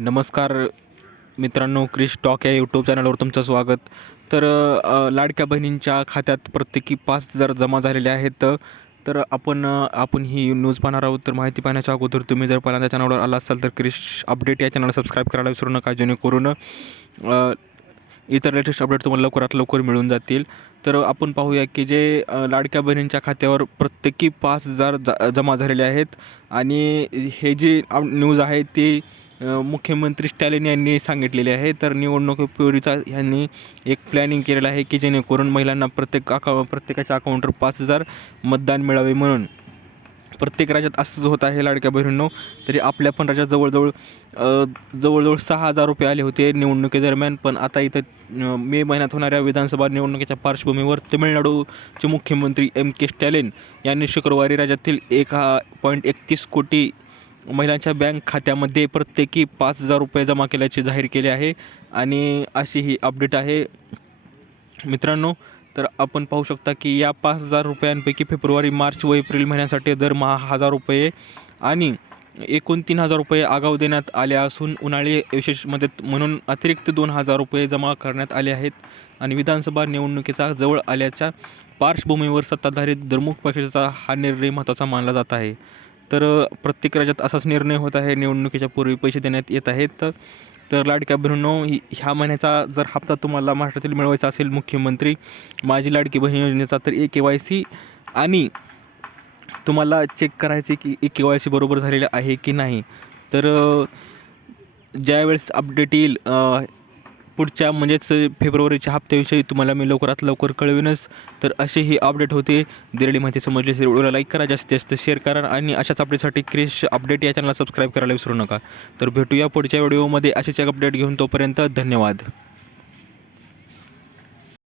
नमस्कार मित्रांनो, क्रिश टॉक या यूट्यूब चॅनलवर तुमचं स्वागत. तर लाडक्या बहिणींच्या खात्यात प्रत्येकी 5,000 जमा झालेले आहेत. तर आपण ही न्यूज पाहणार आहोत. तर माहिती पाहण्याच्या अगोदर तुम्ही जर पहिल्यांदा चॅनलवर आला असाल तर क्रिश अपडेट या चॅनल सबस्क्राईब करायला विसरू नका, जेणेकरून इतर लेटेस्ट अपडेट तुम्हाला लवकरात लवकर मिळून जातील. तर आपण पाहूया की जे लाडक्या बहिणींच्या खात्यावर प्रत्येकी 5,000 जमा झालेले आहेत. आणि हे जी न्यूज आहे ती मुख्यमंत्री स्टॅलिन यांनी सांगितलेले आहे. तर निवडणुकीपूर्वीचा ह्यांनी एक प्लॅनिंग केलेलं आहे की जेणेकरून महिलांना प्रत्येकाच्या अकाउंटवर 5,000 मतदान मिळावे म्हणून. प्रत्येक राज्यात असंच होत आहे लाडक्या बहिणींनो. तरी आपल्या पण राज्यात जवळजवळ 6,000 रुपये आले होते निवडणुकीदरम्यान. पण आता इथं मे महिन्यात होणाऱ्या विधानसभा निवडणुकीच्या पार्श्वभूमीवर तामिळनाडूचे मुख्यमंत्री के स्टॅलिन यांनी शुक्रवारी राज्यातील 1.31 कोटी महिलांच्या बँक खात्यामध्ये प्रत्येकी 5,000 रुपये जमा केल्याचे जाहीर केले आहे. आणि अशी ही अपडेट आहे मित्रांनो. तर आपण पाहू शकता की या 5,000 रुपयांपैकी फेब्रुवारी, मार्च व एप्रिल महिन्यासाठी दरमहा 1,000 रुपये आणि एकूण 3,000 रुपये आगाऊ देण्यात आले असून उन्हाळी विशेष मदत म्हणून अतिरिक्त 2,000 रुपये जमा करण्यात आले आहेत. आणि विधानसभा निवडणुकीचा जवळ आल्याच्या पार्श्वभूमीवर सत्ताधारी द्रमुक पक्षाचा हा निर्णय महत्त्वाचा मानला जात आहे. तर प्रत्येक राज्यात असाच निर्णय होत आहे, निवडणुकीच्या पूर्वी पैसे देण्यात येत आहेत. तर लाडक्या बहिणींनो, ह्या महिन्याचा जर हप्ता तुम्हाला महाराष्ट्रातील मिळवायचा असेल मुख्यमंत्री माझी लाडकी बहीण योजनेचा, तर KYC आणि तुम्हाला चेक करायचे की KYC बरोबर झालेलं आहे की नाही. तर ज्यावेळेस अपडेट येईल पुढच्या म्हणजेच फेब्रुवारीच्या हप्त्याविषयी तुम्हाला मी लवकरात लवकर कळविनच. तर अशी ही अपडेट होते. दिलेली माहिती समजली असेल व्हिडिओला लाईक करा, जास्तीत जास्त शेअर करा आणि अशाच अपडेटसाठी क्रिश अपडेट या चॅनलला सबस्क्राईब करायला विसरू नका. तर भेटूया पुढच्या व्हिडिओमध्ये असेच एक अपडेट घेऊन. तोपर्यंत धन्यवाद.